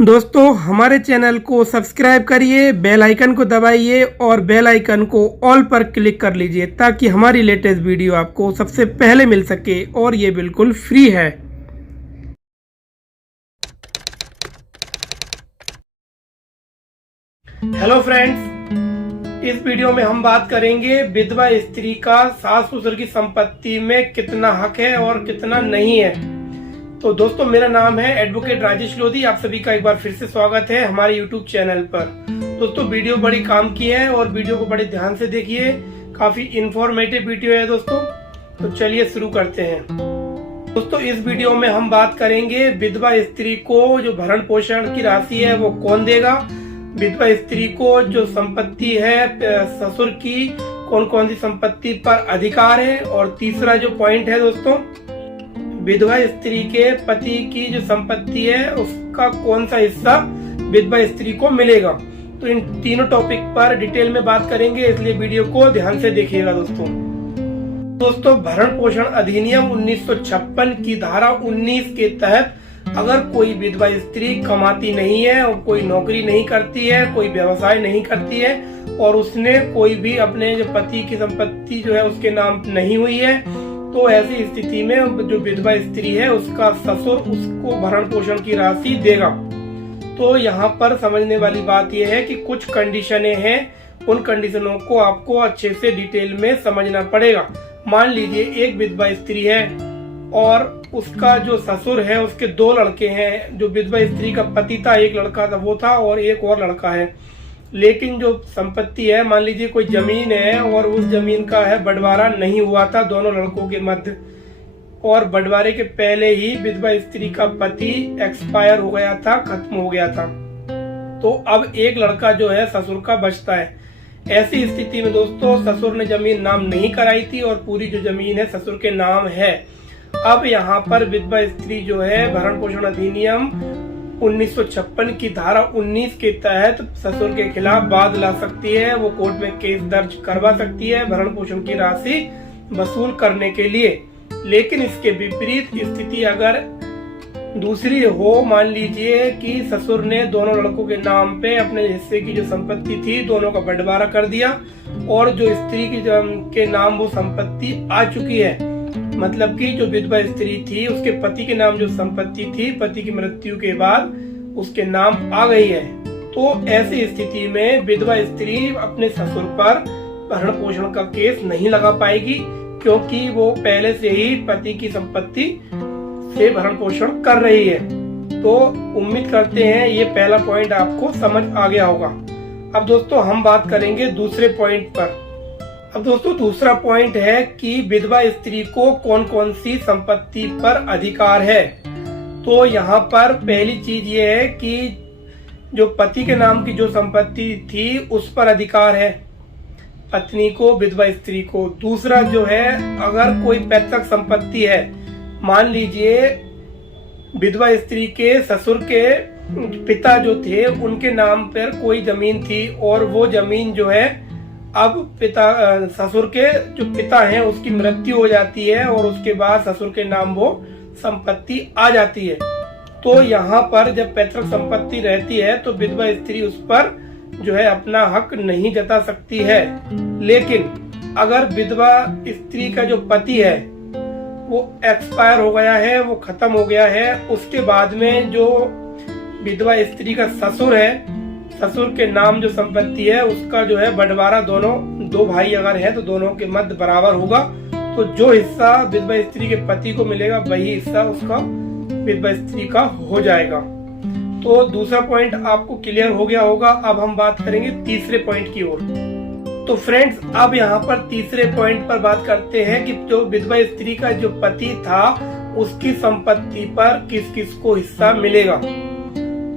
दोस्तों हमारे चैनल को सब्सक्राइब करिए, बेल आइकन को दबाइए और बेल आइकन को ऑल पर क्लिक कर लीजिए ताकि हमारी लेटेस्ट वीडियो आपको सबसे पहले मिल सके और ये बिल्कुल फ्री है। हेलो फ्रेंड्स, इस वीडियो में हम बात करेंगे विधवा स्त्री का सास ससुर की संपत्ति में कितना हक है और कितना नहीं है। तो दोस्तों, मेरा नाम है एडवोकेट राजेश लोधी। आप सभी का एक बार फिर से स्वागत है हमारे यूट्यूब चैनल पर। दोस्तों, वीडियो बड़ी काम की है और वीडियो को बड़े ध्यान से देखिए, काफी इंफॉर्मेटिव वीडियो है दोस्तों। तो चलिए शुरू करते हैं। दोस्तों, इस वीडियो में हम बात करेंगे विधवा स्त्री को जो भरण पोषण की राशि है वो कौन देगा, विधवा स्त्री को जो संपत्ति है ससुर की कौन कौन सी संपत्ति पर अधिकार है, और तीसरा जो पॉइंट है दोस्तों, विधवा स्त्री के पति की जो संपत्ति है उसका कौन सा हिस्सा विधवा स्त्री को मिलेगा। तो इन तीनों टॉपिक पर डिटेल में बात करेंगे, इसलिए वीडियो को ध्यान से देखिएगा दोस्तों। भरण पोषण अधिनियम 1956 की धारा 19 के तहत अगर कोई विधवा स्त्री कमाती नहीं है और कोई नौकरी नहीं करती है, कोई व्यवसाय नहीं करती है और उसने कोई भी अपने जो पति की संपत्ति जो है उसके नाम नहीं हुई है, तो ऐसी स्थिति में जो विधवा स्त्री है उसका ससुर उसको भरण पोषण की राशि देगा। तो यहाँ पर समझने वाली बात यह है कि कुछ कंडीशनें हैं, उन कंडीशनों को आपको अच्छे से डिटेल में समझना पड़ेगा। मान लीजिए एक विधवा स्त्री है और उसका जो ससुर है उसके दो लड़के हैं। जो विधवा स्त्री का पति था, एक लड़का था वो था और एक और लड़का है, लेकिन जो संपत्ति है, मान लीजिए कोई जमीन है और उस जमीन का है बंटवारा नहीं हुआ था दोनों लड़कों के मध्य, और बंटवारे के पहले ही विधवा स्त्री का पति एक्सपायर हो गया था, खत्म हो गया था। तो अब एक लड़का जो है ससुर का बचता है। ऐसी स्थिति में दोस्तों ससुर ने जमीन नाम नहीं कराई थी और पूरी जो जमीन है ससुर के नाम है। अब यहाँ पर विधवा स्त्री जो है भरण पोषण अधिनियम 1956 की धारा 19 के तहत ससुर के खिलाफ वाद ला सकती है, वो कोर्ट में केस दर्ज करवा सकती है भरण पोषण की राशि वसूल करने के लिए। लेकिन इसके विपरीत स्थिति अगर दूसरी हो, मान लीजिए कि ससुर ने दोनों लड़कों के नाम पे अपने हिस्से की जो संपत्ति थी दोनों का बंटवारा कर दिया और जो स्त्री की के नाम वो संपत्ति आ चुकी है, मतलब कि जो विधवा स्त्री थी उसके पति के नाम जो संपत्ति थी पति की मृत्यु के बाद उसके नाम आ गई है, तो ऐसी स्थिति में विधवा स्त्री अपने ससुर पर भरण पोषण का केस नहीं लगा पाएगी, क्योंकि वो पहले से ही पति की संपत्ति से भरण पोषण कर रही है। तो उम्मीद करते हैं ये पहला पॉइंट आपको समझ आ गया होगा। अब दोस्तों हम बात करेंगे दूसरे पॉइंट पर। अब दोस्तों दूसरा पॉइंट है कि विधवा स्त्री को कौन कौन सी संपत्ति पर अधिकार है। तो यहाँ पर पहली चीज ये है कि जो पति के नाम की जो संपत्ति थी उस पर अधिकार है पत्नी को, विधवा स्त्री को। दूसरा जो है, अगर कोई पैतृक संपत्ति है, मान लीजिए विधवा स्त्री के ससुर के पिता जो थे उनके नाम पर कोई जमीन थी और वो जमीन जो है अब ससुर के जो पिता हैं उसकी मृत्यु हो जाती है और उसके बाद ससुर के नाम वो संपत्ति आ जाती है। तो यहाँ पर जब पैतृक संपत्ति रहती है तो विधवा स्त्री उस पर जो है अपना हक नहीं जता सकती है। लेकिन अगर विधवा स्त्री का जो पति है वो एक्सपायर हो गया है, वो खत्म हो गया है, उसके बाद में जो विधवा स्त्री का ससुर है, ससुर के नाम जो संपत्ति है उसका जो है बंटवारा दोनों दो भाई अगर है तो दोनों के मध्य बराबर होगा। तो जो हिस्सा विधवा स्त्री के पति को मिलेगा वही हिस्सा उसका विधवा स्त्री का हो जाएगा। तो दूसरा पॉइंट आपको क्लियर हो गया होगा। अब हम बात करेंगे तीसरे पॉइंट की ओर। तो फ्रेंड्स, अब यहाँ पर तीसरे पॉइंट पर बात करते हैं कि जो विधवा स्त्री का जो पति था उसकी संपत्ति पर किस किस को हिस्सा मिलेगा।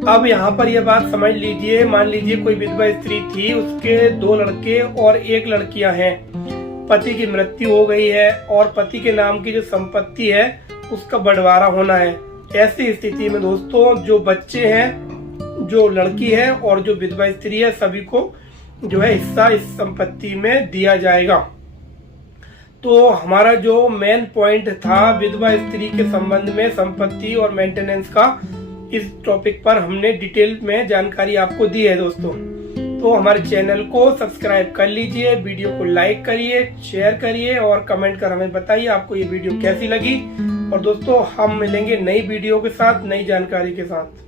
अब यहाँ पर यह बात समझ लीजिए, मान लीजिए कोई विधवा स्त्री थी, उसके दो लड़के और एक लड़कियां हैं, पति की मृत्यु हो गई है और पति के नाम की जो संपत्ति है उसका बंटवारा होना है। ऐसी स्थिति में दोस्तों जो बच्चे हैं, जो लड़की है और जो विधवा स्त्री है, सभी को जो है हिस्सा इस संपत्ति में दिया जाएगा। तो हमारा जो मेन पॉइंट था विधवा स्त्री के संबंध में संपत्ति और मेंटेनेंस का, इस टॉपिक पर हमने डिटेल में जानकारी आपको दी है दोस्तों। तो हमारे चैनल को सब्सक्राइब कर लीजिए, वीडियो को लाइक करिए, शेयर करिए और कमेंट कर हमें बताइए आपको ये वीडियो कैसी लगी। और दोस्तों हम मिलेंगे नई वीडियो के साथ, नई जानकारी के साथ।